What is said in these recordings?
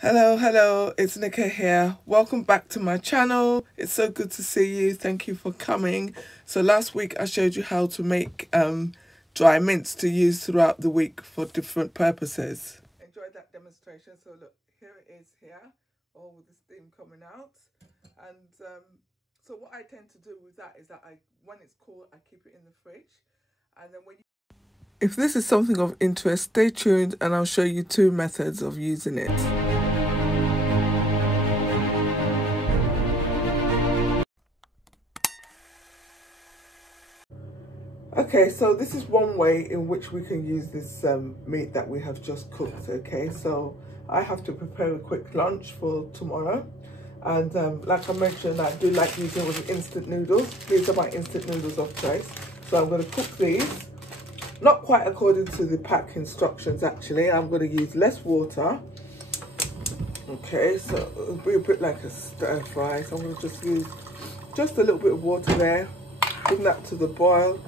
Hello, it's Nika here. Welcome back to my channel. It's so good to see you. Thank you for coming. So last week I showed you how to make dry mince to use throughout the week for different purposes. Enjoyed that demonstration. So look, here it is here, all with the steam coming out. And so what I tend to do with that is that when it's cool, I keep it in the fridge. And then if this is something of interest, stay tuned and I'll show you two methods of using it. Okay, so this is one way in which we can use this meat that we have just cooked. Okay, so I have to prepare a quick lunch for tomorrow. And like I mentioned, I do like using with instant noodles. These are my instant noodles of choice. So I'm going to cook these, not quite according to the pack instructions actually. I'm going to use less water. Okay, so it'll be a bit like a stir fry. So I'm going to just use just a little bit of water there. Bring that to the boil.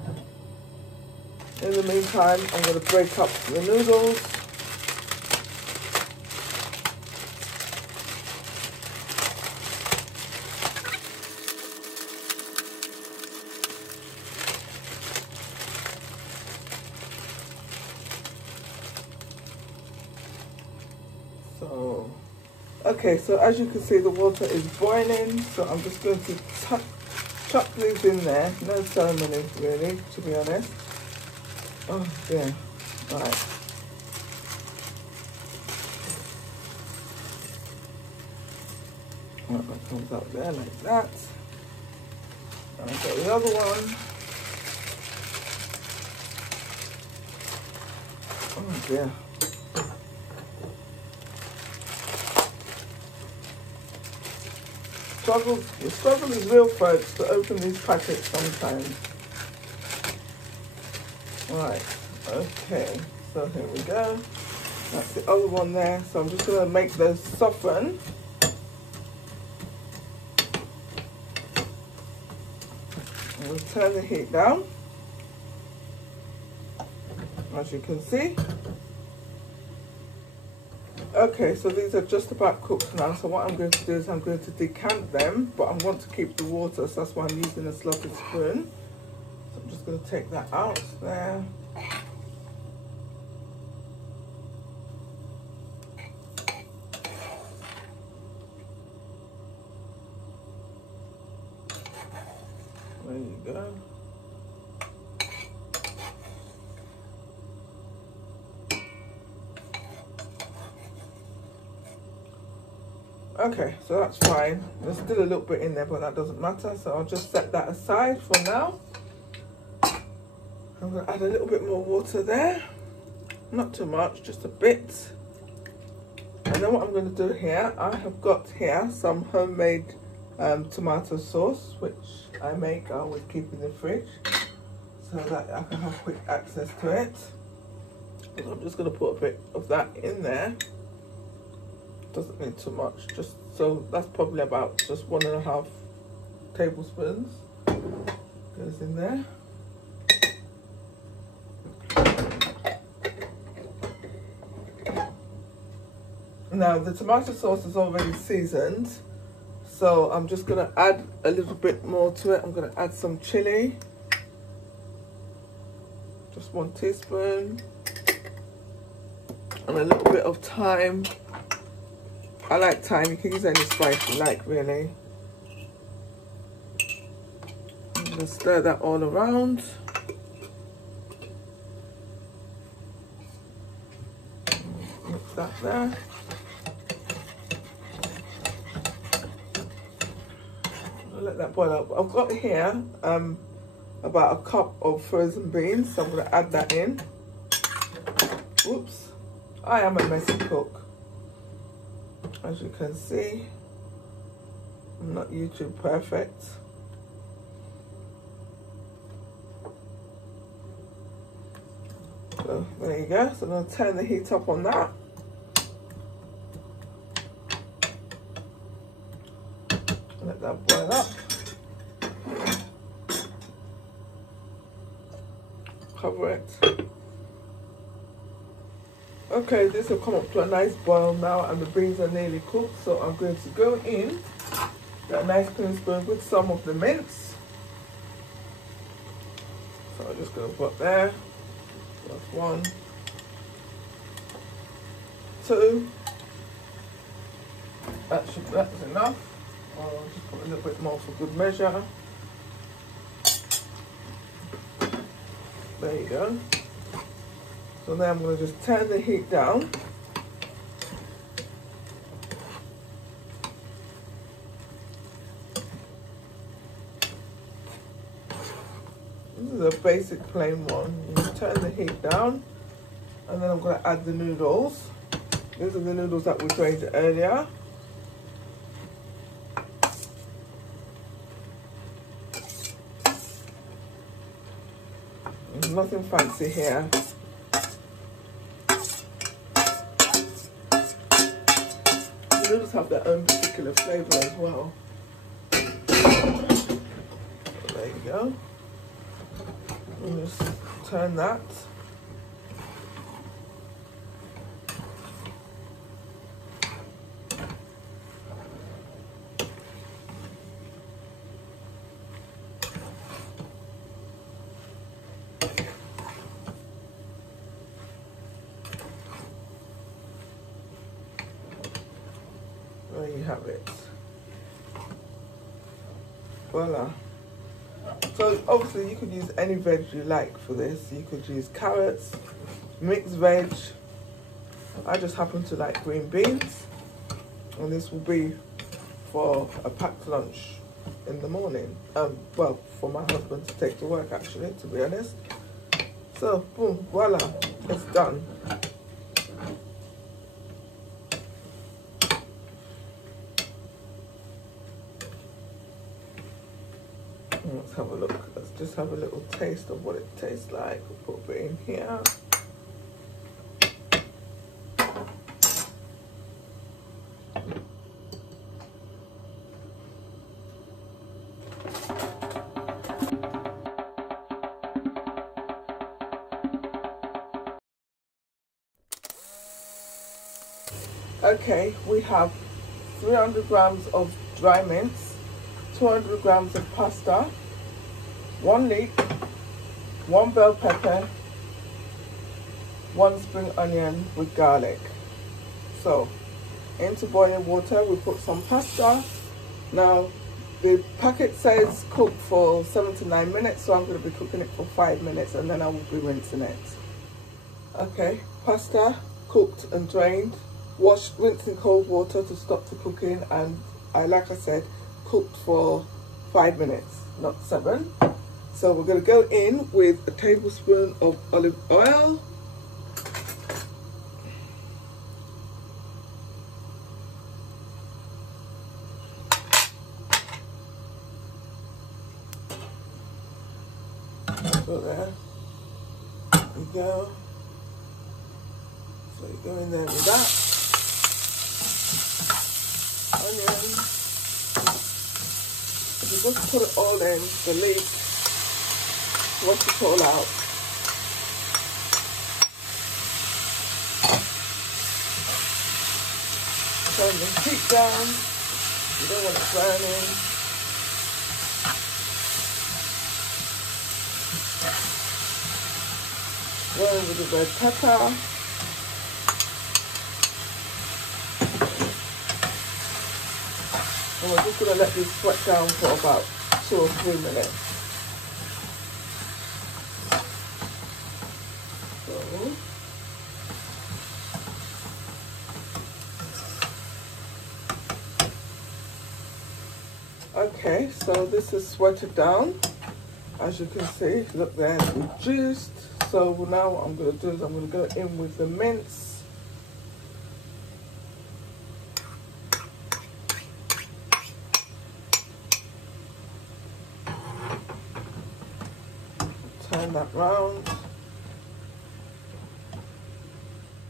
In the meantime, I'm going to break up the noodles. Okay, so as you can see, the water is boiling. So I'm just going to chuck these in there. No ceremony, really, to be honest. Oh, yeah. Right. That comes out there like that. And I've got the other one. Oh, dear. The struggle is real, folks, to open these packets sometimes. Right, okay, so here we go. That's the other one there. So I'm just going to make those soften. I'm going to turn the heat down, as you can see. Okay, so these are just about cooked now. So what I'm going to do is I'm going to decant them, but I want to keep the water, so that's why I'm using a sloppy spoon. So I'm just going to take that out there. There you go. Okay, so that's fine. There's still a little bit in there, but that doesn't matter. So I'll just set that aside for now. I'm going to add a little bit more water there. Not too much, just a bit. And then what I'm going to do here, I have got here some homemade tomato sauce, which I make. I always keep in the fridge so that I can have quick access to it. So I'm just going to put a bit of that in there. Doesn't need too much, just so that's probably about just 1.5 tablespoons goes in there. Now the tomato sauce is already seasoned, so I'm just going to add a little bit more to it. I'm going to add some chili, just 1 teaspoon, and a little bit of thyme. I like thyme. You can use any spice you like, really. I'm going to stir that all around. Mix that there. I'll let that boil up. I've got here about a cup of frozen beans, so I'm going to add that in. Oops, I am a messy cook. As you can see, I'm not YouTube perfect. So there you go. So I'm going to turn the heat up on that. Let that boil up. Cover it. Okay, this will come up to a nice boil now, and the beans are nearly cooked, so I'm going to go in, get a nice clean spoon with some of the mince. So I'm just going to put there. That's 1, 2. That's enough. I'll just put a little bit more for good measure. There you go. So now I'm going to just turn the heat down. This is a basic plain one. You just turn the heat down, and then I'm going to add the noodles. These are the noodles that we drained earlier. There's nothing fancy here. The noodles have their own particular flavour as well. So there you go. And just turn that. There you have it. Voila. So obviously you could use any veg you like for this. You could use carrots, mixed veg. I just happen to like green beans. And this will be for a packed lunch in the morning. Well, for my husband to take to work actually, to be honest. So boom, voila, it's done. Let's have a look. Let's just have a little taste of what it tastes like. We'll put it in here. Okay, we have 300 grams of dry mince, 200 grams of pasta, 1 leek, 1 bell pepper, 1 spring onion with garlic. So into boiling water we put some pasta. Now the packet says cook for 7 to 9 minutes, so I'm going to be cooking it for 5 minutes and then I will be rinsing it. Okay, pasta cooked and drained, washed, rinsed in cold water to stop the cooking, and like I said, cooked for 5 minutes, not 7. So we're going to go in with a tablespoon of olive oil. So there we go. So you go in there with that. Onion. You just put it all in, the leek, wash it all out. Turn the heat down, you don't want it burning. Roll with the red pepper. And we're just going to let this sweat down for about 2 or 3 minutes. Okay, so this is sweated down. As you can see, look there, it's reduced. So now what I'm going to do is I'm going to go in with the mince. Turn that round.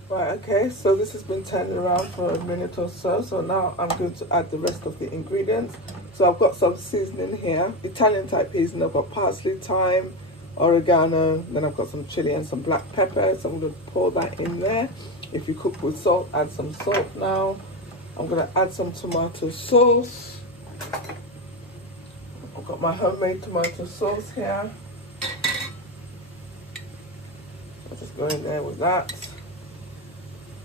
Right, okay, so this has been turned around for a minute or so. So now I'm going to add the rest of the ingredients. So I've got some seasoning here, Italian type seasoning. I've got parsley, thyme, oregano, then I've got some chili and some black pepper. So I'm going to pour that in there. If you cook with salt, add some salt now. I'm going to add some tomato sauce. I've got my homemade tomato sauce here. I'll just go in there with that.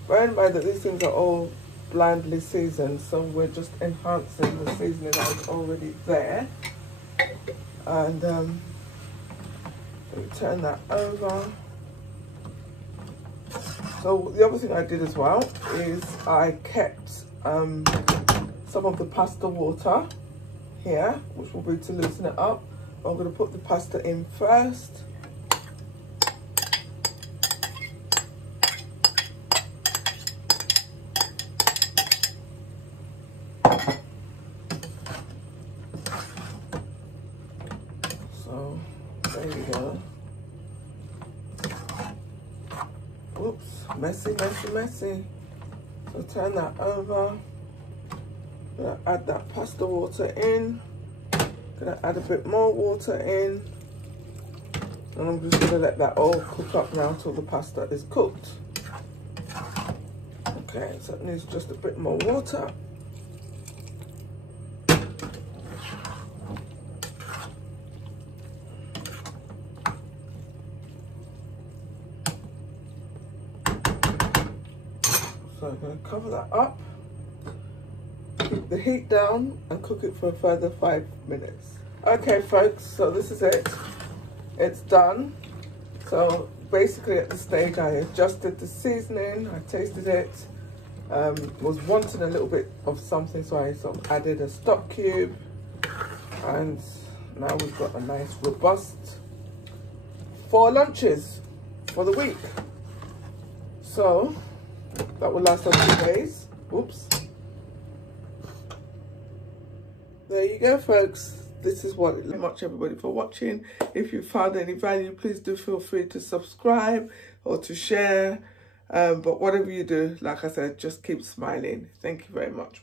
Bear in mind that these things are all blandly seasoned, so we're just enhancing the seasoning that is already there. And let me turn that over. So the other thing I did as well is I kept some of the pasta water here, which will be to loosen it up. I'm going to put the pasta in first. So there you go. Oops, messy, messy, messy. So turn that over. Gonna add that pasta water in. Gonna add a bit more water in. And I'm just gonna let that all cook up now till the pasta is cooked. Okay, so it needs just a bit more water. So I'm going to cover that up, keep the heat down and cook it for a further 5 minutes. Okay folks, so this is it. It's done. So basically at this stage I adjusted the seasoning, I tasted it, was wanting a little bit of something, so I sort of added a stock cube, and now we've got a nice robust 4 lunches for the week. So that will last us 2 days. Oops. There you go, folks. This is what it looks like. Thank you much, everybody, for watching. If you found any value, please do feel free to subscribe or to share. But whatever you do, like I said, just keep smiling. Thank you very much.